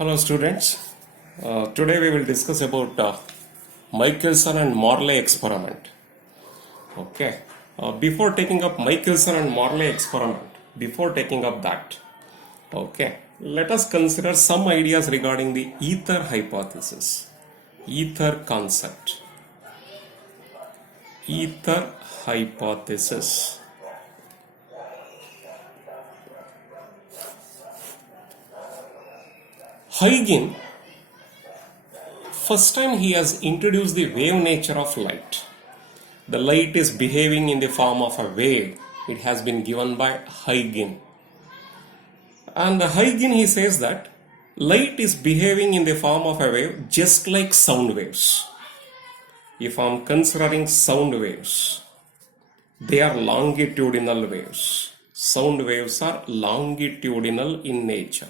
Hello students, today we will discuss about Michelson and Morley experiment. Okay, before taking up Michelson and Morley experiment, okay, let us consider some ideas regarding the ether hypothesis, ether concept, ether hypothesis. Huygens, first time he has introduced the wave nature of light. The light is behaving in the form of a wave. It has been given by Huygens. And Huygens, he says that light is behaving in the form of a wave just like sound waves. If I am considering sound waves, they are longitudinal waves. Sound waves are longitudinal in nature.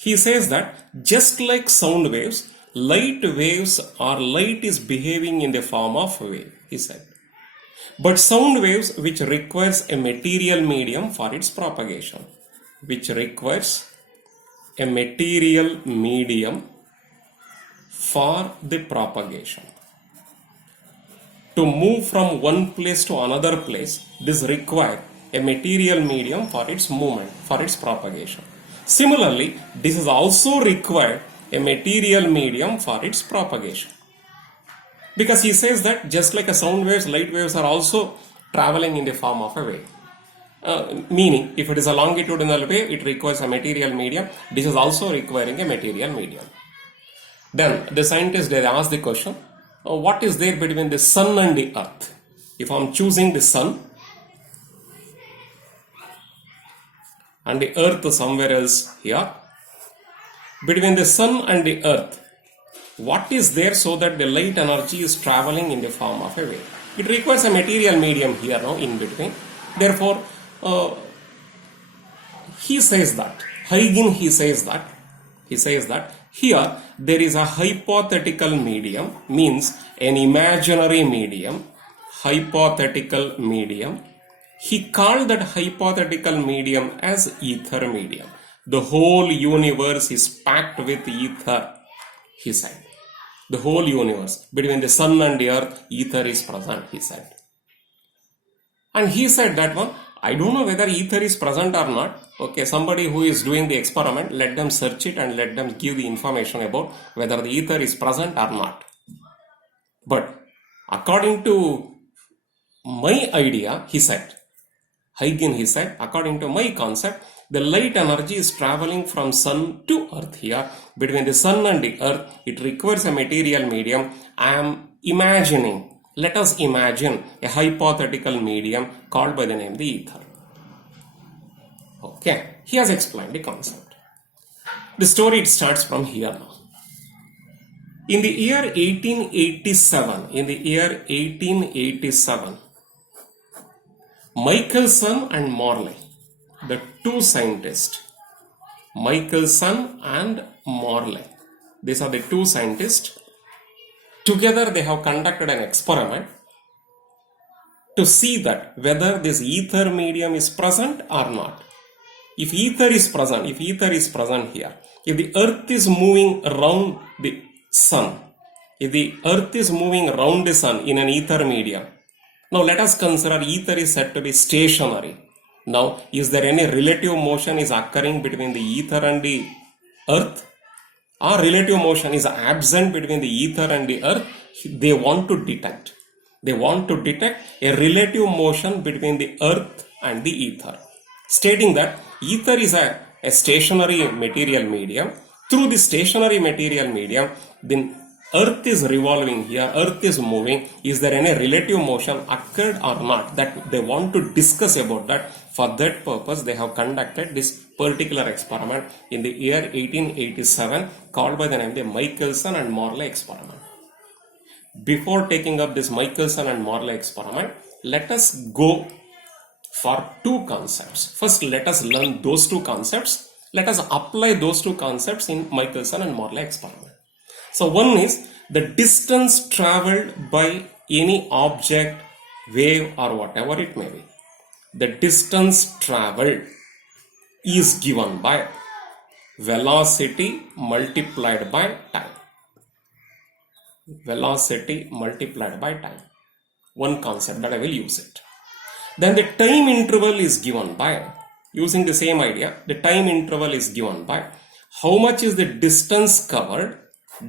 He says that just like sound waves, light is behaving in the form of wave, he said. But sound waves which requires a material medium for its propagation, To move from one place to another place, this requires a material medium for its movement, for its propagation. Similarly, this is also required a material medium for its propagation. Because he says that just like a sound waves, light waves are also traveling in the form of a wave. Meaning, if it is a longitudinal wave, it requires a material medium. This is also requiring a material medium. Then the scientists, they ask the question, what is there between the sun and the earth? If I am choosing the sun and the earth somewhere else here, between the sun and the earth, what is there so that the light energy is traveling in the form of a wave? It requires a material medium here now in between. Therefore, he says that here there is a hypothetical medium, means an imaginary medium, hypothetical medium. He called that hypothetical medium as ether medium. The whole universe is packed with ether, he said. The whole universe, between the sun and the earth, ether is present, he said. And he said that one, I don't know whether ether is present or not. Okay, somebody who is doing the experiment, let them search it and let them give the information about whether the ether is present or not. But according to my idea, Huygens said, according to my concept, the light energy is traveling from sun to earth here. Between the sun and the earth, it requires a material medium. I am imagining, let us imagine a hypothetical medium called by the name the ether. Okay, he has explained the concept. The story, it starts from here now. In the year 1887, Michelson and Morley, the two scientists, Michelson and Morley, these are the two scientists, together they have conducted an experiment to see that whether this ether medium is present or not. If ether is present here, if the earth is moving around the sun, in an ether medium, now let us consider ether is said to be stationary. Now, is there any relative motion is occurring between the ether and the earth? Or relative motion is absent between the ether and the earth? They want to detect a relative motion between the earth and the ether, stating that ether is a stationary material medium. Through the stationary material medium, then earth is revolving here, earth is moving. Is there any relative motion occurred or not? That they want to discuss about that. For that purpose, they have conducted this particular experiment in the year 1887 called by the name the Michelson and Morley experiment. Before taking up this Michelson and Morley experiment, let us go for two concepts. First, let us learn those two concepts. Let us apply those two concepts in Michelson and Morley experiment. So one is the distance traveled by any object, wave or whatever it may be. The distance traveled is given by velocity multiplied by time. Velocity multiplied by time. One concept that I will use it. Then the time interval is given by, using the same idea, the time interval is given by how much is the distance covered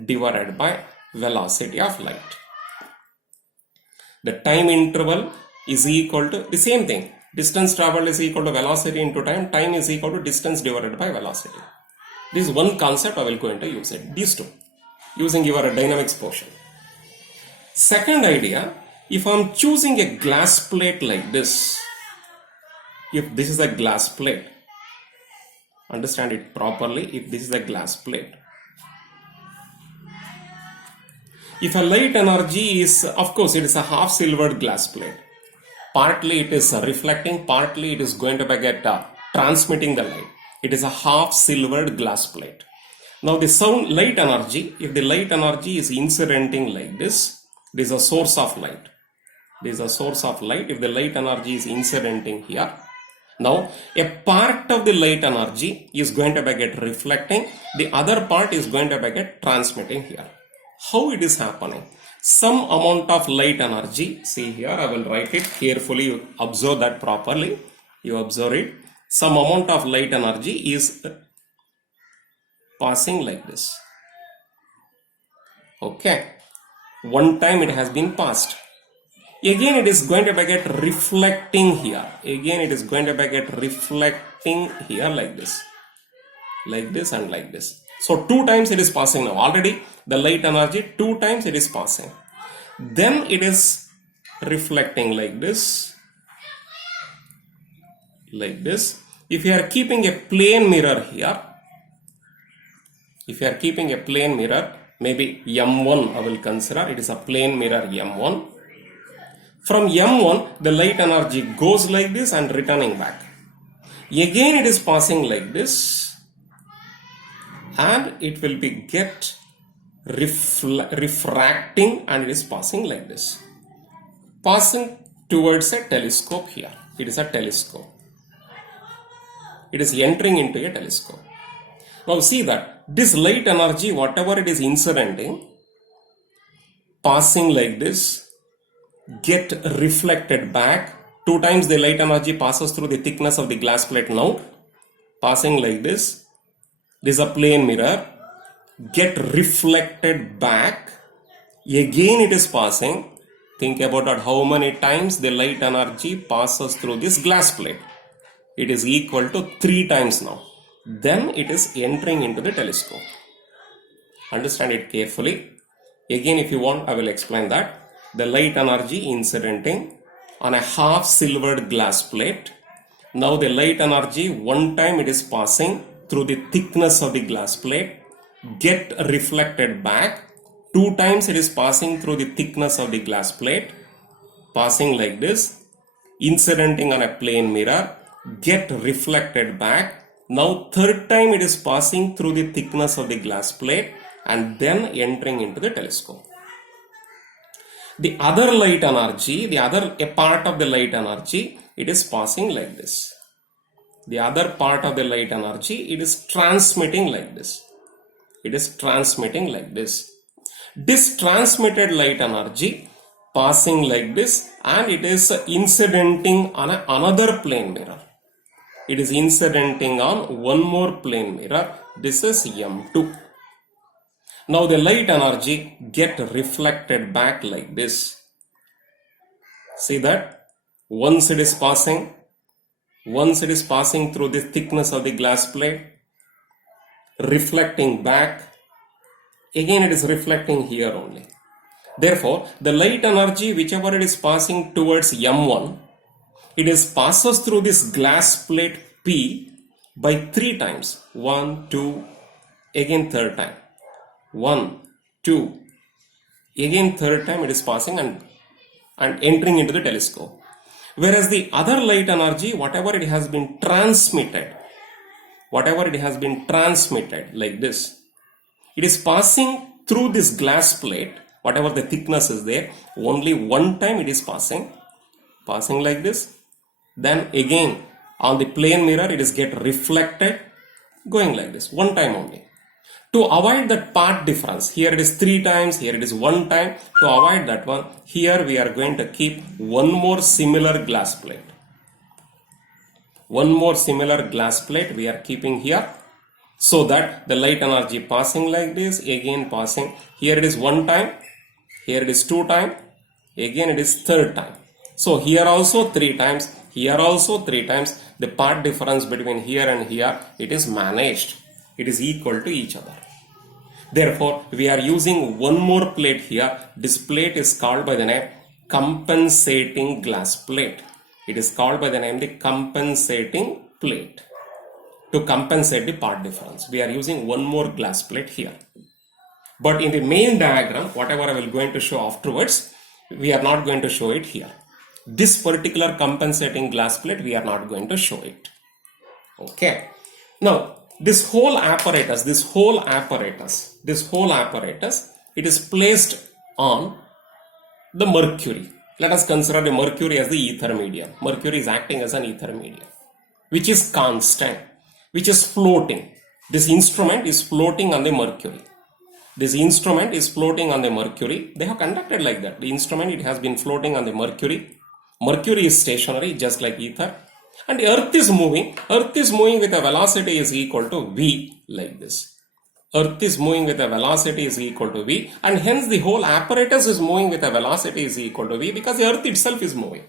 divided by velocity of light. The time interval is equal to the same thing. Distance traveled is equal to velocity into time. Time is equal to distance divided by velocity. This is one concept I will go into use it. These two, using your dynamics portion. Second idea, if I am choosing a glass plate like this, if this is a glass plate, understand it properly, if this is a glass plate. If a light energy is, of course, it is a half silvered glass plate. Partly it is reflecting, partly it is going to get transmitting the light. It is a half silvered glass plate. Now the light energy, if the light energy is incidenting like this, this is a source of light. This is a source of light. If the light energy is incidenting here, now a part of the light energy is going to get reflecting, the other part is going to get transmitting here. How it is happening? Some amount of light energy, see here, I will write it carefully, you observe that properly, you observe it. Some amount of light energy is passing like this. Okay, one time it has been passed. Again it is going to get reflecting here. Again it is going to get reflecting here like this and like this. So 2 times it is passing now. Already the light energy 2 times it is passing. Then it is reflecting like this. Like this. If you are keeping a plane mirror here, if you are keeping a plane mirror, maybe M1 I will consider, it is a plane mirror M1. From M1 the light energy goes like this and returning back. Again it is passing like this and it will be refracting and it is passing like this. Passing towards a telescope here. It is a telescope. It is entering into a telescope. Now see that this light energy, whatever it is incidenting, passing like this, get reflected back. 2 times the light energy passes through the thickness of the glass plate now. Passing like this. This is a plane mirror. Get reflected back. Again it is passing. Think about that, how many times the light energy passes through this glass plate. It is equal to 3 times now. Then it is entering into the telescope. Understand it carefully. Again if you want I will explain that. The light energy incidenting on a half silvered glass plate. Now the light energy, 1 time it is passing through the thickness of the glass plate, get reflected back. 2 times it is passing through the thickness of the glass plate, passing like this, incidenting on a plane mirror, get reflected back. Now 3rd time it is passing through the thickness of the glass plate and then entering into the telescope. The other light energy, a part of the light energy, it is passing like this. The other part of the light energy, it is transmitting like this. It is transmitting like this. This transmitted light energy passing like this and it is incidenting on another plane mirror. It is incidenting on one more plane mirror. This is M2. Now the light energy get reflected back like this. See that? Once it is passing through the thickness of the glass plate, reflecting back. Again it is reflecting here only. Therefore, the light energy, whichever it is passing towards M1, it is passes through this glass plate P by 3 times. 1, 2, again 3rd time. 1, 2, again 3rd time it is passing and entering into the telescope. Whereas the other light energy, whatever it has been transmitted like this, it is passing through this glass plate, whatever the thickness is there, only 1 time it is passing like this. Then again on the plane mirror it is get reflected, going like this, one time only. To avoid that part difference, here it is 3 times, here it is 1 time. To avoid that one, here we are going to keep one more similar glass plate. One more similar glass plate we are keeping here, so that the light energy passing like this, again passing. Here it is 1 time, here it is 2 time, again it is 3rd time. So here also 3 times, here also 3 times. The part difference between here and here, it is managed. It is equal to each other. Therefore, we are using one more plate here. This plate is called by the name compensating glass plate. It is called by the name the compensating plate. To compensate the part difference, we are using one more glass plate here. But in the main diagram, whatever I will going to show afterwards, we are not going to show it here. This particular compensating glass plate, we are not going to show it. Okay. Now, this whole apparatus, it is placed on the mercury. Let us consider the mercury as the ether medium. Mercury is acting as an ether medium, which is constant, which is floating. This instrument is floating on the mercury. This instrument is floating on the mercury. They have conducted like that. The instrument, it has been floating on the mercury. Mercury is stationary, just like ether. And the earth is moving. Earth is moving with a velocity is equal to v, like this. Earth is moving with a velocity is equal to v, and hence the whole apparatus is moving with a velocity is equal to v, because the earth itself is moving.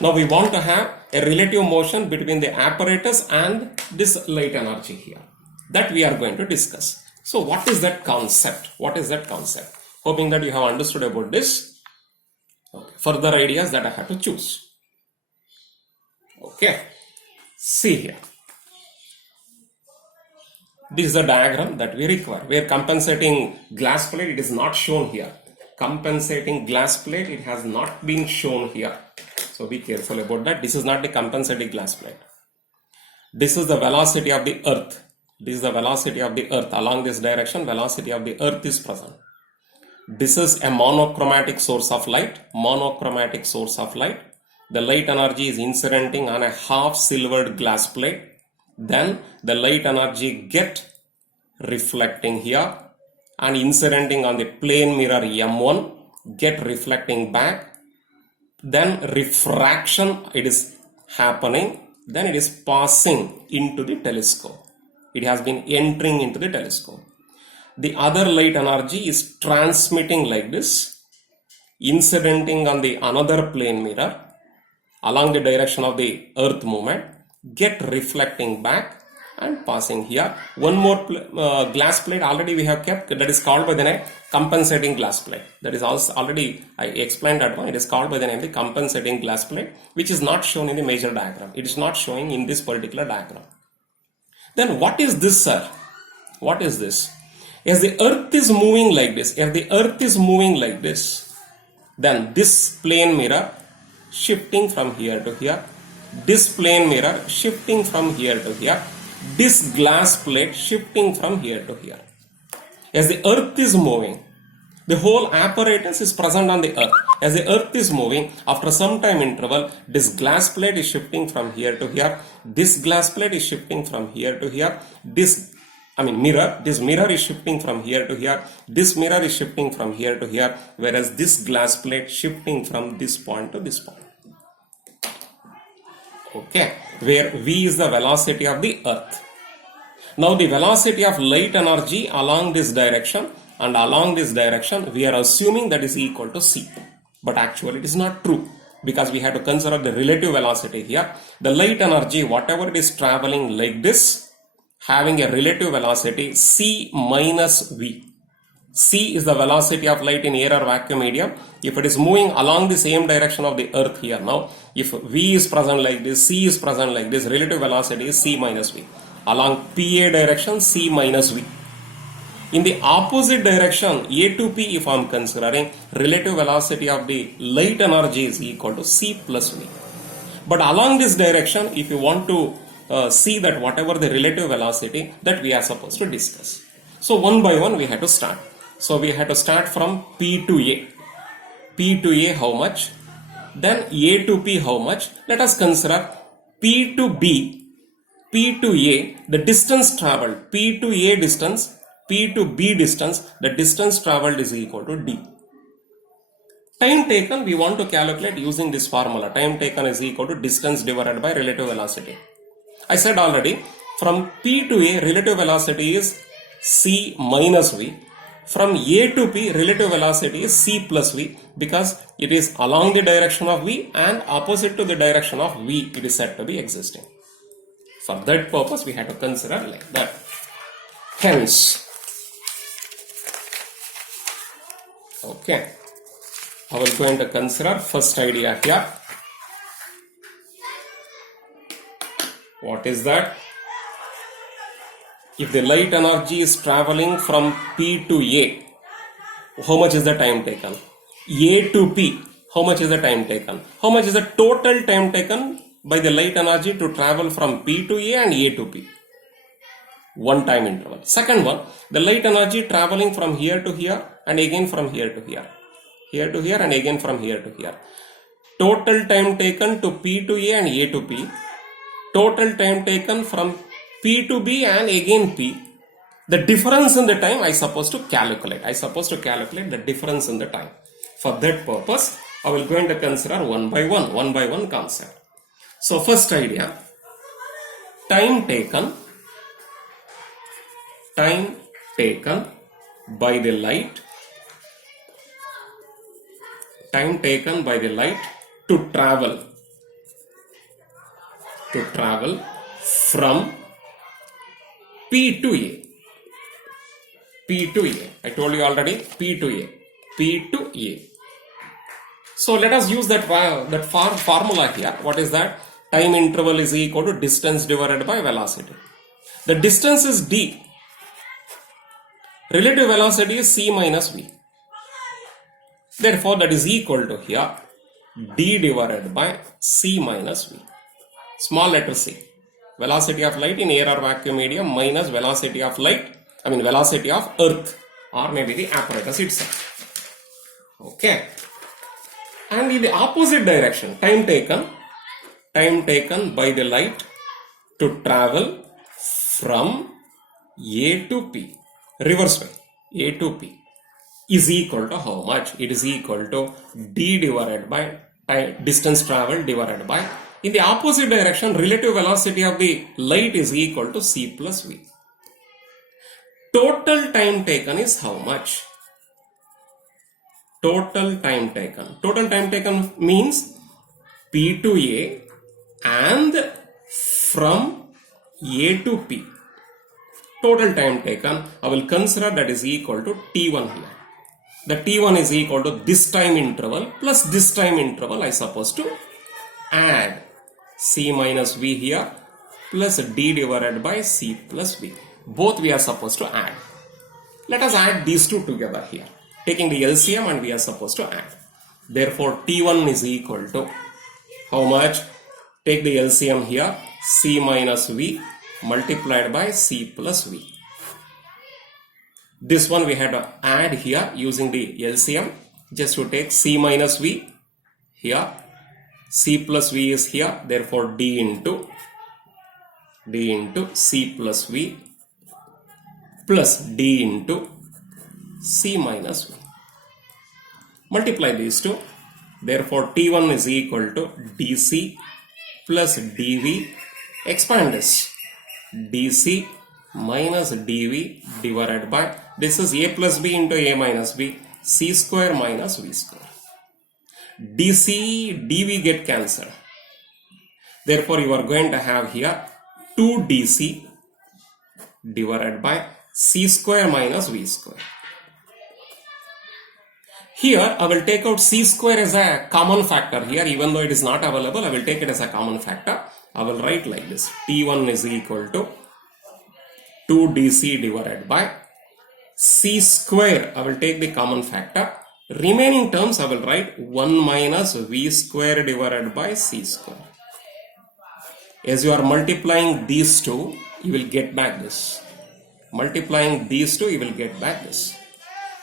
Now we want to have a relative motion between the apparatus and this light energy here. That we are going to discuss. So what is that concept? What is that concept? Hoping that you have understood about this. Okay. Further ideas that I have to choose. Okay, see here. This is the diagram that we require. Where compensating glass plate, it is not shown here. Compensating glass plate, it has not been shown here. So be careful about that. This is not the compensating glass plate. This is the velocity of the earth. This is the velocity of the earth. Along this direction, velocity of the earth is present. This is a monochromatic source of light. Monochromatic source of light. The light energy is incidenting on a half silvered glass plate. Then the light energy get reflecting here and incidenting on the plane mirror M1, get reflecting back. Then refraction, it is happening. Then it is passing into the telescope. It has been entering into the telescope. The other light energy is transmitting like this, incidenting on the another plane mirror along the direction of the earth movement, get reflecting back and passing here. One more glass plate already we have kept, that is called by the name compensating glass plate. That is also already I explained that one. It is called by the name the compensating glass plate, which is not shown in the major diagram. It is not showing in this particular diagram. Then what is this, sir? What is this? As the earth is moving like this, then this plane mirror shifting from here to here, this plane mirror shifting from here to here, this glass plate shifting from here to here. As the earth is moving, the whole apparatus is present on the earth. As the earth is moving, after some time interval, this glass plate is shifting from here to here, this glass plate is shifting from here to here, this mirror is shifting from here to here, this mirror is shifting from here to here, whereas this glass plate shifting from this point to this point. Okay, where v is the velocity of the earth. Now the velocity of light energy along this direction and along this direction, we are assuming that is equal to c. But actually it is not true, because we have to consider the relative velocity here. The light energy, whatever it is traveling like this, having a relative velocity c minus v. C is the velocity of light in air or vacuum medium. If it is moving along the same direction of the earth here now, if v is present like this, c is present like this, relative velocity is c minus v. Along PA direction, c minus v. In the opposite direction, A to P, if I am considering, relative velocity of the light energy is equal to c plus v. But along this direction, if you want to see that whatever the relative velocity that we are supposed to discuss. So one by one we have to start. So we have to start from P to A. P to A how much? Then A to P how much? Let us consider P to B. P to A, the distance traveled, P to A distance, P to B distance, the distance traveled is equal to D. Time taken, we want to calculate using this formula. Time taken is equal to distance divided by relative velocity. I said already, from P to A, relative velocity is C minus V. From A to P, relative velocity is C plus V, because it is along the direction of V and opposite to the direction of V, it is said to be existing. For that purpose, we have to consider like that. Hence, okay, I will going to consider first idea here. What is that? If the light energy is traveling from P to A, how much is the time taken? A to P, how much is the time taken? How much is the total time taken by the light energy to travel from P to A and A to P? One time interval. Second one, the light energy traveling from here to here and again from here to here. Here to here and again from here to here. Total time taken to P to A and A to P. Total time taken from P to B and again P. The difference in the time I supposed to calculate. I supposed to calculate the difference in the time. For that purpose, I will going to consider one by one concept. So first idea, time taken by the light, time taken by the light to travel from P to A. P to A. I told you already, P to A. P to A. So let us use that formula here. What is that? Time interval is equal to distance divided by velocity. The distance is D. Relative velocity is C minus V. Therefore, that is equal to here D divided by C minus V. Small letter C. Velocity of light in air or vacuum medium minus velocity of light, velocity of earth, or maybe the apparatus itself. Okay. And in the opposite direction, time taken by the light to travel from A to P, reverse way, A to P, is equal to how much? It is equal to D divided by distance traveled divided by, in the opposite direction, relative velocity of the light is equal to C plus V. Total time taken is how much? Total time taken means P to A and from A to P. Total time taken, I will consider that is equal to T1 here. The T1 is equal to this time interval plus this time interval. I suppose to add C minus V here plus D divided by C plus V. Both we are supposed to add. Let us add these two together here. Taking the LCM, and we are supposed to add. Therefore, T1 is equal to how much? Take the LCM here. C minus V multiplied by C plus V. This one we had to add here using the LCM. Just to take C minus V here. C plus V is here. Therefore, D into C plus V plus D into C minus V. Multiply these two. Therefore, T1 is equal to DC plus DV. Expand this. DC minus DV divided by, this is A plus B into A minus B, C square minus V square. DC, DV get cancelled. Therefore, you are going to have here 2DC divided by C square minus V square. Here, I will take out C square as a common factor here. Even though it is not available, I will take it as a common factor. I will write like this. T1 is equal to 2DC divided by C square. I will take the common factor. Remaining terms, I will write 1 minus V square divided by C square. As you are multiplying these two, you will get back this. Multiplying these two, you will get back this.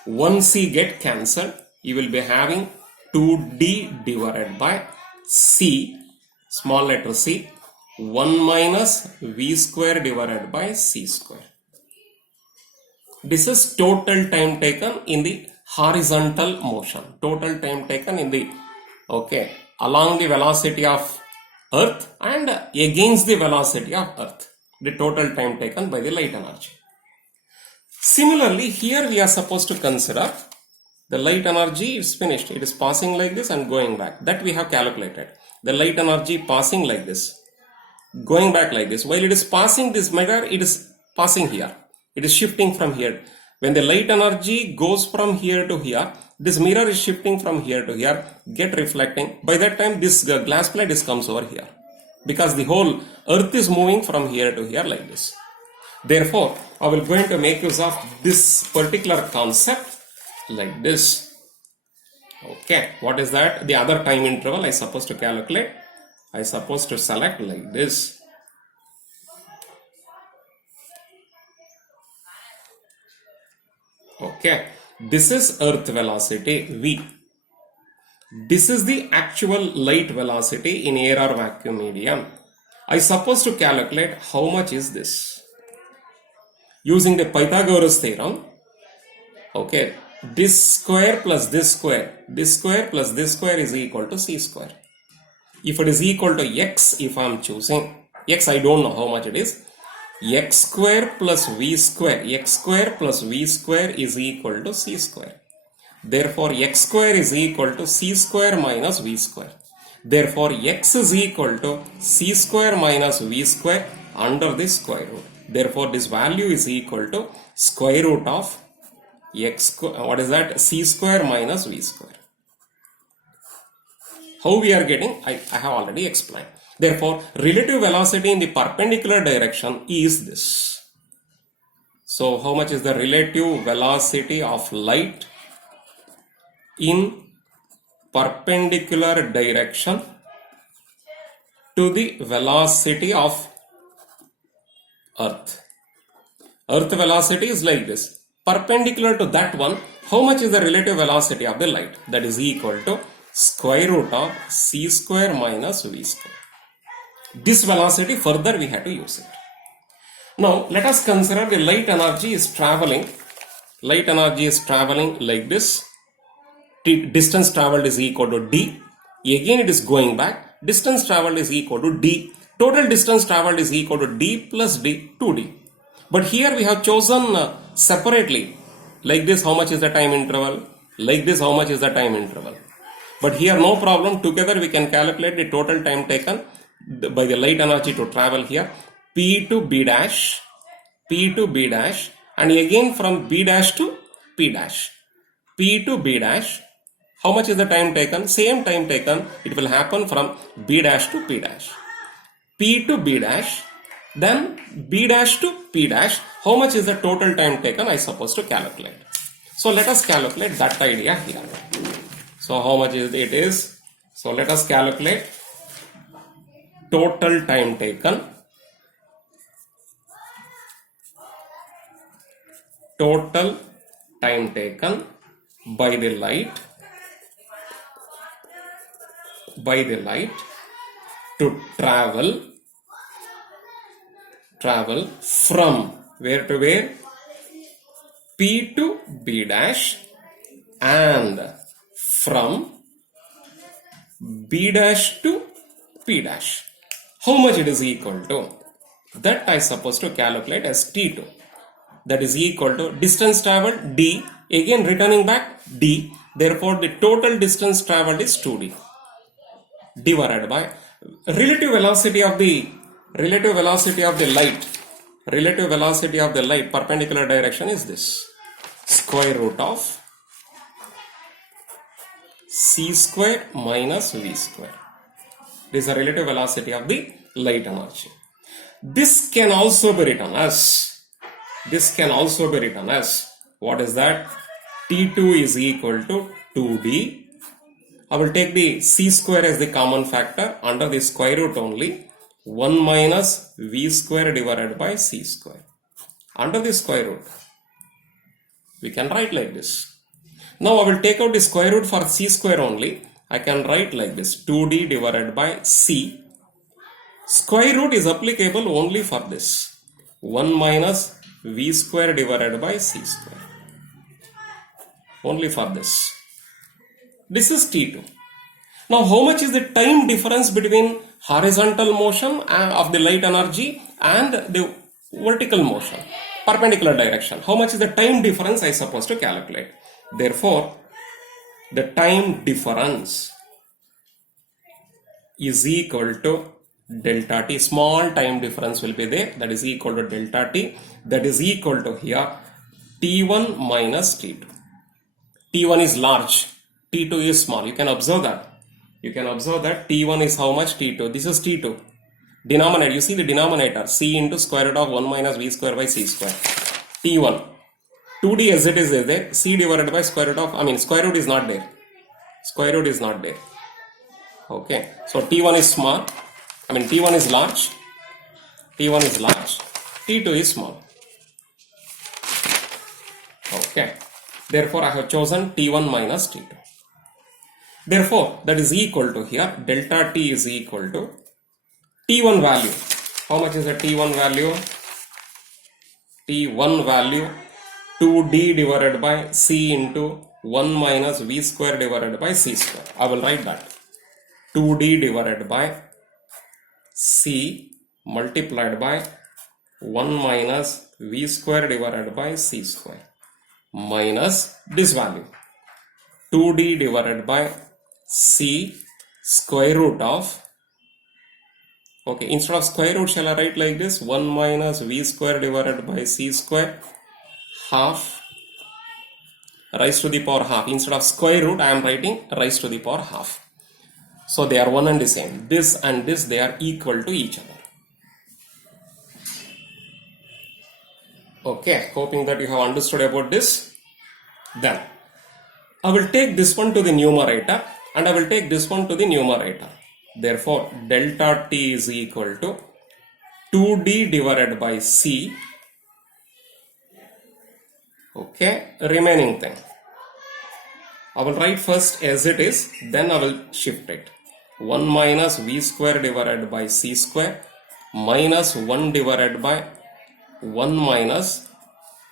1C get cancelled. You will be having 2D divided by C, small letter C, 1 minus v square divided by c square. This is total time taken in the horizontal motion. Total time taken in the, okay, along the velocity of earth and against the velocity of earth. The total time taken by the light energy. Similarly, here we are supposed to consider the light energy is finished. It is passing like this and going back. That we have calculated. The light energy passing like this, going back like this. While it is passing this mirror, it is passing here. It is shifting from here. When the light energy goes from here to here, this mirror is shifting from here to here, get reflecting. By that time, this glass plate comes over here. Because the whole earth is moving from here to here like this. Therefore, I will going to make use of this particular concept like this. Okay, what is that? The other time interval I supposed to calculate. I supposed to select like this. Okay, this is earth velocity v. This is the actual light velocity in air or vacuum medium. I supposed to calculate how much is this. Using the Pythagoras theorem, okay, this square plus this square plus this square is equal to c square. If it is equal to x, if I am choosing x, I don't know how much it is. X square plus v square is equal to c square. Therefore, x square is equal to c square minus v square. Therefore, x is equal to c square minus v square under the square root. Therefore, this value is equal to square root of x square. What is that? C square minus v square. How we are getting? I have already explained. Therefore, relative velocity in the perpendicular direction is this. So, how much is the relative velocity of light in perpendicular direction to the velocity of earth? Earth velocity is like this. Perpendicular to that one, how much is the relative velocity of the light? That is equal to square root of c square minus v square. This velocity further we have to use it. Now let us consider the light energy is traveling. Light energy is traveling like this. Distance traveled is equal to d. Again it is going back. Distance traveled is equal to d. Total distance traveled is equal to d plus d, 2d. But here we have chosen separately. Like this, how much is the time interval? Like this, how much is the time interval? But here no problem. Together we can calculate the total time taken by the light energy to travel here. P to B dash, P to B dash, and again from B dash to P dash. P to B dash. How much is the time taken? Same time taken. It will happen from B dash to P dash. P to B dash. Then B dash to P dash. How much is the total time taken? I supposed to calculate. So let us calculate that idea here. So how much is it is? So let us calculate total time taken. Total time taken by the light to travel from where to where? P to B dash and from B dash to P dash. How much it is equal to? That I supposed to calculate as T2. That is equal to distance traveled d, again returning back d. Therefore, the total distance traveled is 2d divided by relative velocity of the light perpendicular direction is this, square root of c square minus v square. This is the relative velocity of the light energy. This can also be written as what is that? T2 is equal to 2d. I will take the c square as the common factor under the square root only. 1 minus v square divided by c square. Under the square root, we can write like this. Now I will take out the square root for c square only. I can write like this, 2d divided by c Square root is applicable only for this. 1 minus v square divided by c square. Only for this. This is T2. Now how much is the time difference between horizontal motion of the light energy and the vertical motion, perpendicular direction? How much is the time difference I am supposed to calculate? Therefore, the time difference is equal to delta t. Small time difference will be there, that is equal to delta t, that is equal to here T1 minus T2. T1 is large, T2 is small. You can observe that. You can observe that T1 is how much? T2. This is T2. Denominator, you see the denominator, c into square root of 1 minus v square by c square. T1. 2d as it is there, c divided by square root of, square root is not there. Square root is not there. Okay. So T1 is small, T1 is large, T1 is large, T2 is small. Okay. Therefore, I have chosen T1 minus T2. Therefore, that is equal to here, delta T is equal to T1 value. How much is the T1 value? T1 value 2d divided by c into 1 minus v square divided by c square. I will write that. 2d divided by c multiplied by 1 minus v square divided by c square minus this value 2d divided by c square root of, okay, instead of square root shall I write like this, 1 minus v square divided by c square half raised to the power half. Instead of square root I am writing raised to the power half. So they are one and the same. This and this, they are equal to each other. Okay, hoping that you have understood about this. Then I will take this one to the numerator and I will take this one to the numerator. Therefore, delta t is equal to 2d divided by c. Okay, remaining thing. I will write first as it is, then I will shift it. 1 minus v square divided by c square minus 1 divided by 1 minus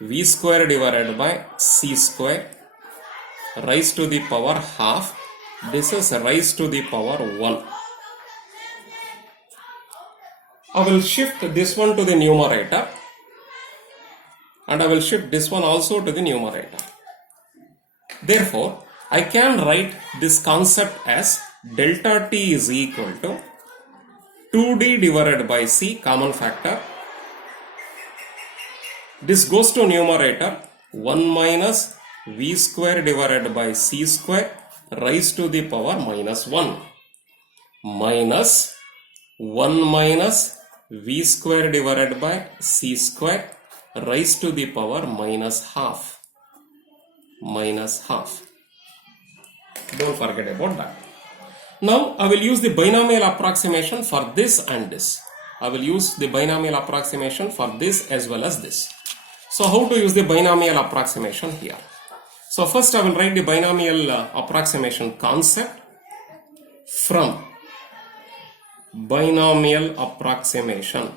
v square divided by c square raised to the power half. This is raised to the power 1. I will shift this one to the numerator and I will shift this one also to the numerator. Therefore, I can write this concept as delta t is equal to 2d divided by c, common factor. This goes to numerator, 1 minus v square divided by c square raised to the power minus 1 minus 1 minus v square divided by c square raised to the power minus half. Don't forget about that. Now I will use the binomial approximation for this and this. I will use the binomial approximation for this as well as this. So how to use the binomial approximation here? So first I will write the binomial approximation concept. From binomial approximation,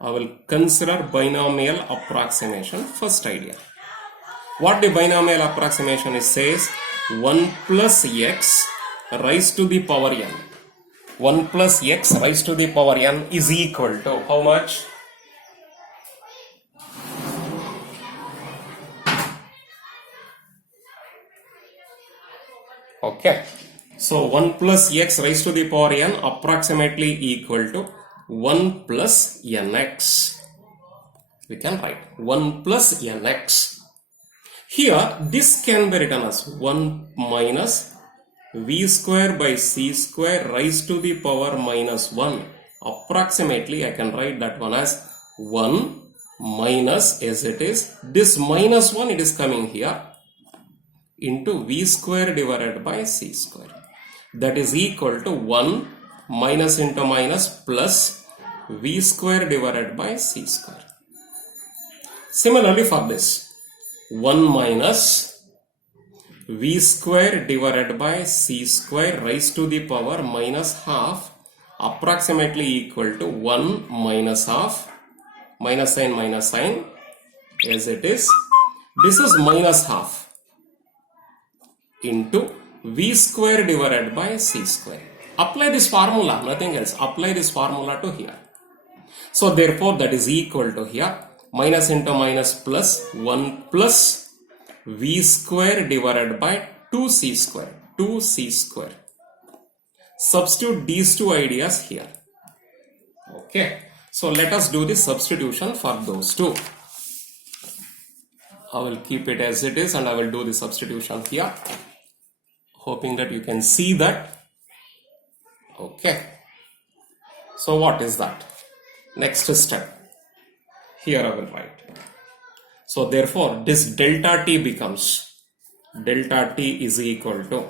I will consider binomial approximation first idea. What the binomial approximation is says, 1 plus x raised to the power n. 1 plus x raised to the power n is equal to how much? Okay, so 1 plus x raised to the power n approximately equal to 1 plus nx. We can write 1 plus nx. Here, this can be written as 1 minus v square by c square raised to the power minus 1. Approximately, I can write that one as 1 minus as it is. This minus 1, it is coming here into v square divided by c square. That is equal to 1 minus into minus plus v square divided by c square. Similarly for this, 1 minus v square divided by c square raised to the power minus half approximately equal to 1 minus half, minus sign as it is. This is minus half into v square divided by c square. Apply this formula, nothing else. Apply this formula to here. So therefore that is equal to here minus into minus plus 1 plus v square divided by 2c square. 2c square. Substitute these two ideas here. Okay. So let us do the substitution for those two. I will keep it as it is and I will do the substitution here. Hoping that you can see that. Okay. So what is that? Next step. Here I will write. So therefore this delta t becomes, delta t is equal to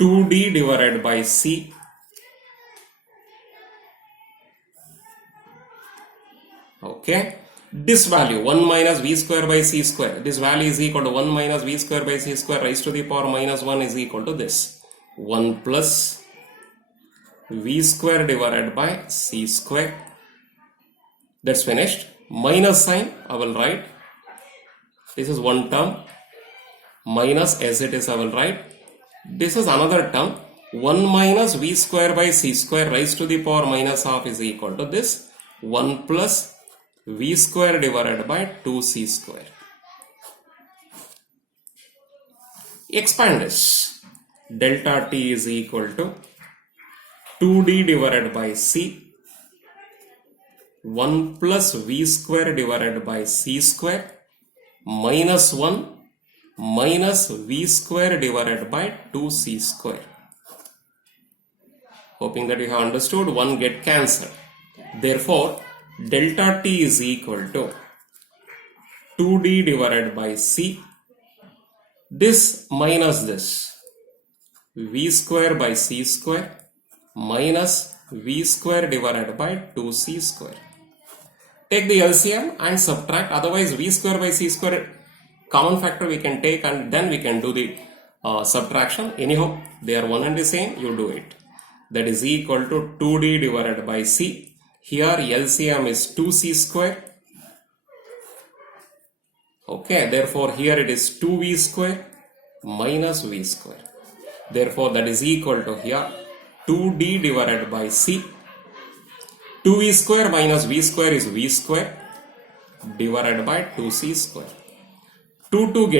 2d divided by c okay. This value 1 minus v square by c square, this value is equal to 1 minus v square by c square raised to the power minus 1 is equal to this 1 plus v square divided by c square. That's finished. Minus sign I will write. This is one term. Minus as it is I will write. This is another term. 1 minus v square by c square raised to the power minus half is equal to this 1 plus v square divided by 2c square. Expand this. Delta t is equal to 2d divided by c 1 plus v square divided by c square minus 1 minus v square divided by 2c square. Hoping that you have understood, one get cancelled. Therefore, delta t is equal to 2d divided by c. This minus this v square by c square minus v square divided by 2c square. Take the LCM and subtract, otherwise v square by c square common factor we can take and then we can do the subtraction. Anyhow, they are one and the same, you do it. That is equal to 2d divided by c. Here LCM is 2c square. Okay, therefore here it is 2v square minus v square. Therefore that is equal to here 2d divided by c. 2v square minus v square is v square divided by 2c square. 2 get